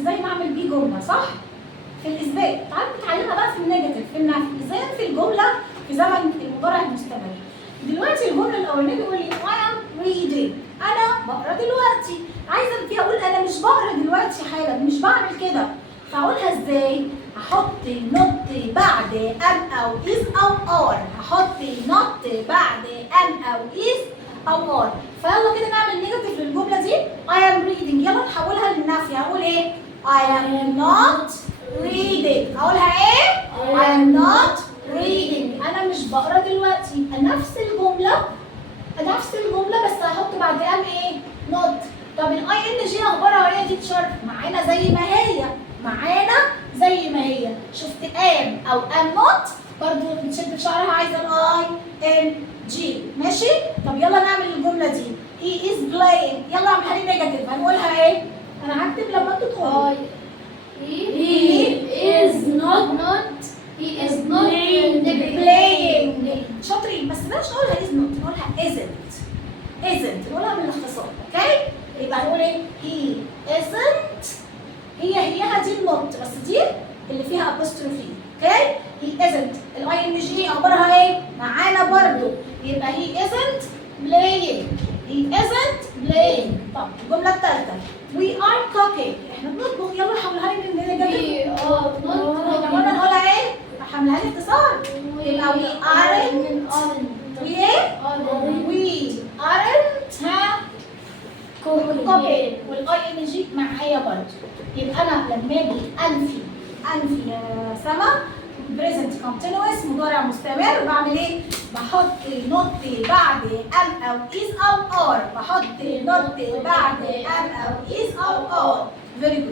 ازاي نعمل بيه جمله، صح؟ في الاثبات. تعالوا نتعلمها بقى في النيجاتيف، في النفي، ازاي انفي الجمله في زمن المضارع المستمر. دلوقتي الجمله الاولانيه بيقول لي I am reading، انا بقرا دلوقتي. عايزه انفيها اقول انا مش بقرا دلوقتي حالا، مش بعمل كده. فاقولها ازاي؟ هحط نوت بعد ام او از او ار، هحط نوت بعد ام او از او ار. فيلا كده نعمل نيجاتيف للجمله دي I am reading. يلا نحولها للنفي. هقول ايه؟ I am not reading. هقولها ايه؟ I am not reading. انا مش بقرا دلوقتي. نفس الجمله بس هحط بعد ام ايه؟ not. طب الاي ان جي اخبارها ايه دي تشارك؟ معانا زي ما هي. شفت ام او ام نوت برضه بتشد في شعرها، عايزه الاي ان جي. ماشي؟ طب يلا نعمل الجمله دي. هي از بلاينج. يلا اعملها لي نيجاتيف. هنقولها ايه؟ انا هكتب لما انتوا تقولوا. He is not playing. شاطرين، بس بلاش نقولها is not، نقولها isn't نقولها بالاختصار. اوكي؟ يبقى هنقول ايه؟ he isn't. هي دي النوت، بس دي اللي فيها apostrophe. اوكي؟ he isn't. الاي ان جي اخبارها ايه؟ معانا برضو. يبقى he isn't playing. طب الجمله الثالثه we are cooking. احنا بنطبخ. يلا حولها لي من نيجاتيف. احنا قلنا نقولها ايه؟ حملها لي اختصار. يبقى we aren't cooking. والاي ان جي معايا برضه. يبقى انا لما اجي انفي يا سما بريزنت كونتينوس مضارع مستمر بعمل ايه؟ بحط نوت بعد ام او از او ار. فيري جود.